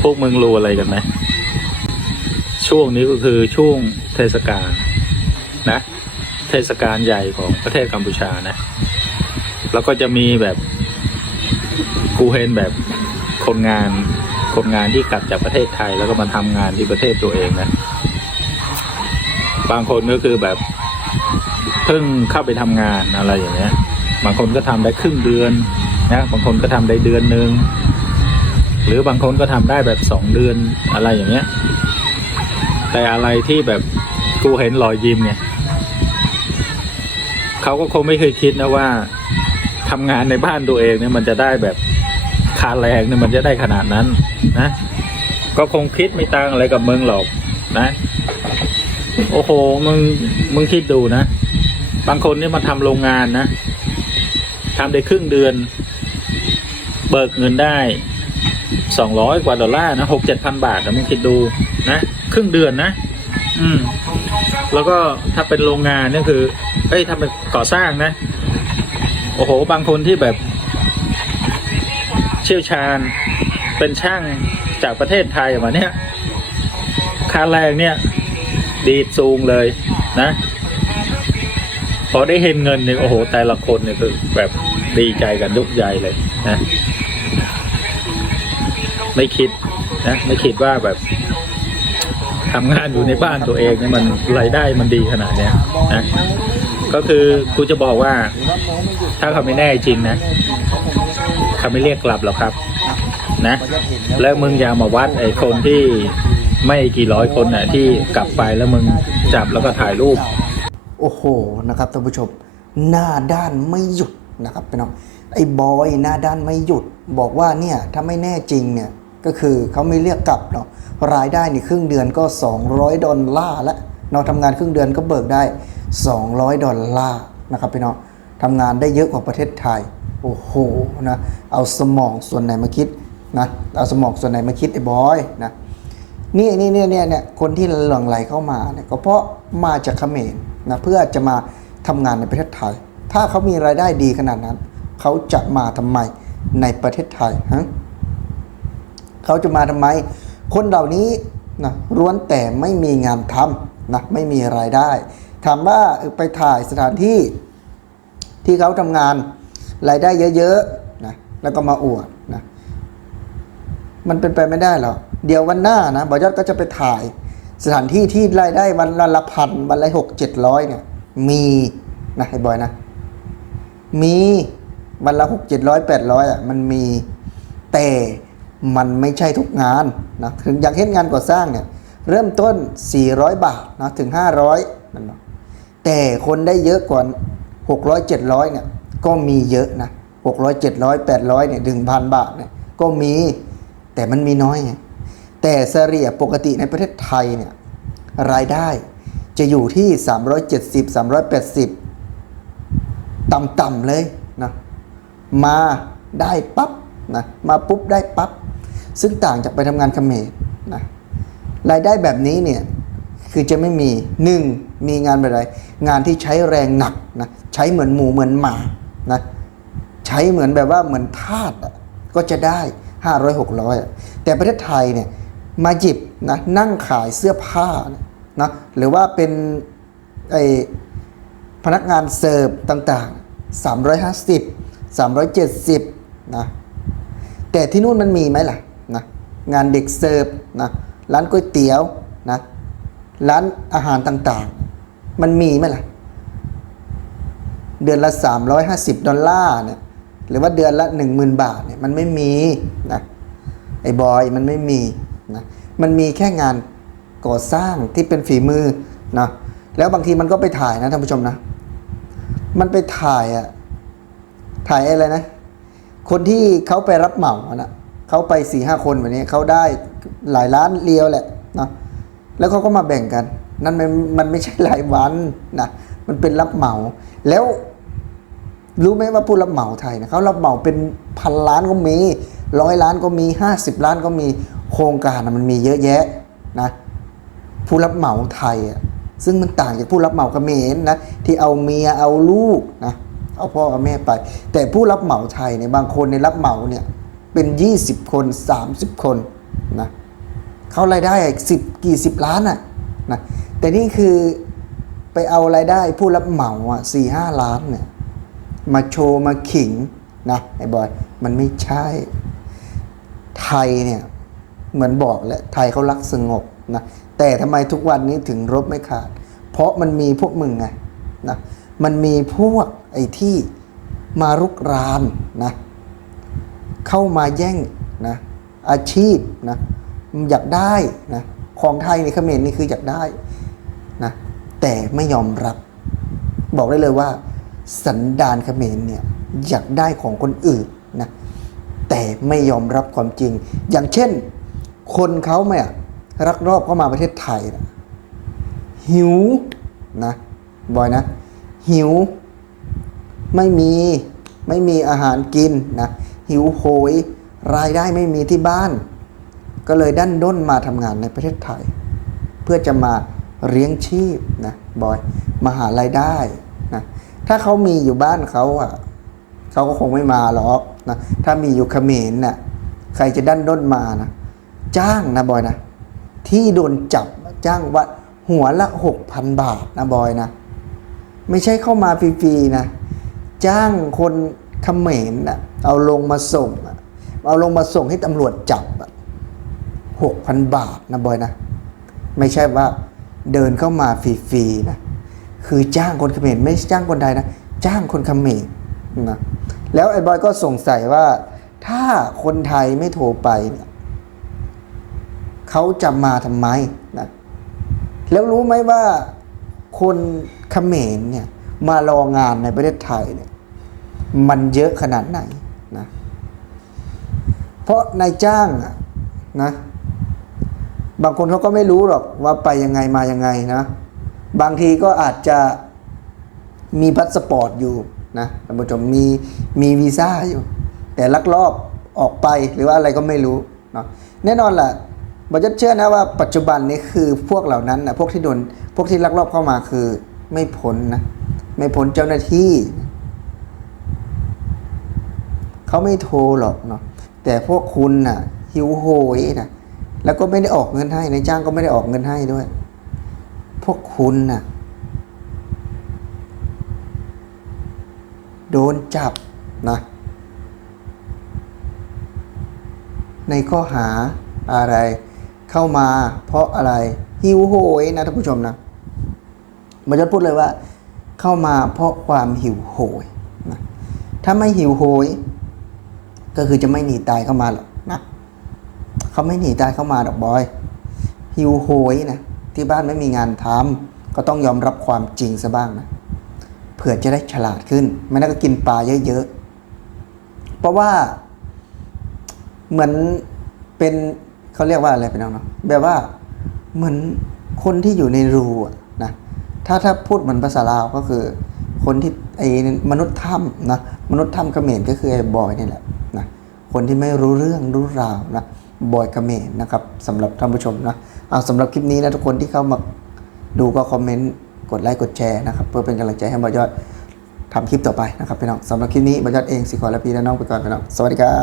พวกมึงรู้อะไรกันไหมช่วงนี้ก็คือช่วงเทศกาลนะ เทศกาลใหญ่ของประเทศกัมพูชานะ แล้วก็จะมีแบบกูเห็นแบบคนงานคนงานที่กลับจากประเทศไทยแล้วก็มาทำงานที่ประเทศตัวเองนะบางคนก็คือแบบเพิ่งเข้าไปทำงานอะไรอย่างเงี้ย บางคนก็ทำได้ครึ่งเดือนนะบางคนก็ทำได้เดือนหนึ่ง หรือบางคนก็ทำได้แบบสองเดือนอะไรอย่างเงี้ย แต่อะไรที่แบบกูเห็นรอยยิ้มเนี่ยเขาก็คงไม่เคยคิดนะว่าทำงานในบ้านตัวเองเนี่ยมันจะได้แบบคาแรงเนี่ยมันจะได้ขนาดนั้นนะ ก็คงคิดไม่ต่างอะไรกับมึงหรอกนะ โอ้โหมึงมึงคิดดูนะ บางคนนี่มาทำโรงงานนะทำได้ครึ่งเดือน เบิกเงินได้ สองร้อยกว่าดอลลาร์นะหกเจ็ดพันบาทนะมึงคิดดูนะครึ่งเดือนนะ อืม แล้วก็ถ้าเป็นโรงงานนี่คือ เอ้ยถ้าเป็นก่อสร้างนะ โอ้โห บางคนที่แบบเชี่ยวชาญ เป็นช่างจากประเทศไทยมาเนี่ยค่าแรงเนี่ย ดีสูงเลยนะพอได้เห็นเงินเนี่ยโอ้โห แต่ละคนเนี่ยคือแบบดีใจกันยุกใหญ่เลยนะ ไม่คิดนะไม่คิดว่าแบบทำงานอยู่ในบ้านตัวเองเนี่ยมันรายได้มันดีขนาดเนี้ยนะก็คือกูจะบอกว่า ถ้าเขาไม่แน่จริงนะเขาไม่เรียกกลับหรอกครับ นะ แล้วมึงอย่ามาวัดไอ้คนที่ไม่กี่ร้อยคนน่ะที่กลับไปแล้วมึงจับแล้วก็ถ่ายรูป โอ้โหนะครับท่านผู้ชมหน้าด้านไม่หยุดนะครับพี่น้องไอ้บอยหน้าด้านไม่หยุด บอกว่าเนี่ยถ้าไม่แน่จริงเนี่ย ก็คือเขาไม่เรียกกลับเนาะรายได้ในครึ่งเดือนก็ 200 ดอลลาร์ล้วเนาะทำงานครึ่งเดือนก็เบิกได้ 200 ดอลลาร์นะครับพี่น้องทำงานได้เยอะกว่าประเทศไทย โอ้โหนะเอาสมองส่วนไหนมาคิดนะเอาสมองส่วนไหนมาคิดไอ้บอยนะนี่นี่เนี่ยเนี่ยเนี่ยคนที่หลั่งไหลเข้ามาเนี่ยก็เพราะมาจากเขมรนะเพื่อจะมาทำงานในประเทศไทย ถ้าเขามีรายได้ดีขนาดนั้น เขาจะมาทำไมในประเทศไทยฮะ เขาจะมาทำไม คนเหล่านี้นะล้วนแต่ไม่มีงานทำนะไม่มีรายได้ถามว่าไปถ่ายสถานที่ที่เขาทำงานรายได้เยอะๆนะแล้วก็มาอวดนะมันเป็นไปไม่ได้หรอกเดี๋ยววันหน้านะบอยอดก็จะไปถ่ายสถานที่ที่รายได้วันละละพันวันละหกเจ็ดร้อยเนี่ยมีนะไอ้บอยนะ มีวันละหกเจ็ดร้อยแปดร้อยอะมันมีแต่ มันไม่ใช่ทุกงานนะถึงอย่างเช่นงานก่อสร้างเนี่ยเริ่มต้น 400 บาทนะถึง 500นั่นเนาะแต่คนได้เยอะกว่า600 700เนี่ยก็มีเยอะนะ600 700 800เนี่ยถึงพันบาทเนี่ยก็มีแต่มันมีน้อยไงแต่เฉลี่ยปกติในประเทศไทยเนี่ยรายได้จะอยู่ที่ 370 380 ต่ำๆเลยนะมาได้ปั๊บนะมาปุ๊บได้ปั๊บ ซึ่งต่างจากไปทำงานเขมรนะรายได้แบบนี้เนี่ยคือจะไม่มีหนึ่งมีงานแบบไร งานที่ใช้แรงหนักนะใช้เหมือนหมูเหมือนหมานะใช้เหมือนแบบว่าเหมือนทาสก็จะได้ 500 600อะแต่ประเทศไทยเนี่ยมาหยิบนะนั่งขายเสื้อผ้านะหรือว่าเป็นไอพนักงานเสิร์ฟต่างๆ 350 370นะแต่ที่นู่นมันมีไหมล่ะ งานเด็กเสิร์ฟนะร้านก๋วยเตี๋ยวนะร้านอาหารต่างๆ มันมีไหมล่ะ เดือนละ 350 ดอลลาร์เนี่ยหรือว่าเดือนละ 10,000 บาทเนี่ยมันไม่มีนะไอ้บอยมันไม่มีนะมันมีแค่งานก่อสร้างที่เป็นฝีมือนะแล้วบางทีมันก็ไปถ่ายนะท่านผู้ชมนะ มันไปถ่ายอะถ่ายอะไรนะ คนที่เขาไปรับเหมาอะนะ เขาไปสี่ห้าคนแบบนี้เขาได้หลายล้านเรียวแหละนะแล้วเขาก็มาแบ่งกัน นั่นมันมันไม่ใช่รายวันนะมันเป็นรับเหมา แล้วรู้ไหมว่าผู้รับเหมาไทยนะเขารับเหมาเป็นพันล้านก็มีร้อยล้านก็มีห้าสิบล้านก็มีโครงการนะมันมีเยอะแยะนะผู้รับเหมาไทยอะซึ่งมันต่างจากผู้รับเหมาเขมรนะที่เอาเมียเอาลูกนะเอาพ่อเอาแม่ไป แต่ผู้รับเหมาไทยเนี่ยบางคนในรับเหมาเนี่ย เป็น 20 คน 30 คนนะเขารายได้สิบกี่สิบล้านอะนะแต่นี่คือไปเอารายได้ผู้รับเหมาอะสี่ห้าล้านเนี่ยมาโชว์มาขิงนะไอ้บอยมันไม่ใช่ ไทยเนี่ยเหมือนบอกแหละไทยเขารักสงบนะแต่ทำไมทุกวันนี้ถึงรบไม่ขาด เพราะมันมีพวกมึงไงนะมันมีพวกไอ้ที่มารุกรานนะ เข้ามาแย่งนะอาชีพนะอยากได้นะของไทยในเขมรนี่คืออยากได้นะแต่ไม่ยอมรับ บอกได้เลยว่า สันดานเขมรเนี่ยอยากได้ของคนอื่นนะแต่ไม่ยอมรับความจริง อย่างเช่น คนเขาเนี่ยรักรอบเข้ามาประเทศไทยนะหิวนะบอยนะ หิว ไม่มีไม่มีอาหารกินนะ หิวโหย รายได้ไม่มีที่บ้าน ก็เลยดันด้นมาทำงานในประเทศไทย เพื่อจะมาเลี้ยงชีพนะบอยมาหารายได้นะถ้าเขามีอยู่บ้านเขาอะเขาก็คงไม่มาหรอกนะถ้ามีอยู่เขมรน่ะใครจะดันด้นมานะจ้างนะบอยนะที่โดนจับจ้างวัดหัวละหกพันบาทนะบอยนะ ไม่ใช่เข้ามาฟรีๆนะ จ้างคน เขมรนะเอาลงมาส่งอะเอาลงมาส่งให้ตำรวจจับหกพันบาทนะบอยนะ ไม่ใช่ว่าเดินเข้ามาฟรีๆนะคือจ้างคนเขมรไม่จ้างคนไทยนะ จ้างคนเขมรนะแล้วไอ้บอยก็สงสัยว่า ถ้าคนไทยไม่โทรไปเนี่ยเขาจะมาทำไมนะแล้วรู้ไหมว่าคนเขมรเนี่ยมารองานในประเทศไทยเนี่ย มันเยอะขนาดไหนนะเพราะนายจ้างอะนะบางคนเขาก็ไม่รู้หรอกว่าไปยังไงมายังไงนะบางทีก็อาจจะมีพาสปอร์ตอยู่นะท่านผู้ชมมีมีวีซ่าอยู่ แต่ลักลอบออกไปหรือว่าอะไรก็ไม่รู้เนาะแน่นอนแหละบอจะเชื่อนะว่าปัจจุบันนี้คือพวกเหล่านั้นนะพวกที่โดนพวกที่ลักลอบเข้ามาคือไม่พ้นนะไม่พ้นเจ้าหน้าที่ เขาไม่โทรหรอกเนาะแต่พวกคุณน่ะหิวโหยนะแล้วก็ไม่ได้ออกเงินให้นายจ้างก็ไม่ได้ออกเงินให้ด้วย พวกคุณน่ะโดนจับนะในข้อหาอะไร เข้ามาเพราะอะไรหิวโหยนะท่านผู้ชมนะมันจะพูดเลยว่า เข้ามาเพราะความหิวโหยนะถ้าไม่หิวโหย ก็คือจะไม่หนีตายเข้ามาหรอกนะเขาไม่หนีตายเข้ามาดอกบอยหิวโหยนะที่บ้านไม่มีงานทำก็ต้องยอมรับความจริงซะบ้างนะเผื่อจะได้ฉลาดขึ้นไม่นั้นก็กินปลาเยอะๆเพราะว่าเหมือนเป็นเขาเรียกว่าอะไรเป็นน้องเนาะแบบว่าเหมือนคนที่อยู่ในรูอะนะถ้าถ้าพูดเหมือนภาษาลาวก็คือ คนที่ไอ้มนุษย์ถ้ำนะมนุษย์ถ้ำเขมรก็คือไอ้บอยนี่แหละ คนที่ไม่รู้เรื่องรู้ราวนะบอยกเมนนะครับสำหรับท่านผู้ชมนะเอาสำหรับคลิปนี้นะทุกคนที่เข้ามาดูก็คอมเมนต์กดไลค์กดแชร์นะครับเพื่อเป็นกำลังใจให้บอยยอดทำคลิปต่อไปนะครับพี่น้องสำหรับคลิปนี้บอยยอดเองสิขอและพี่และน้องไปก่อนพี่น้องสวัสดีครับ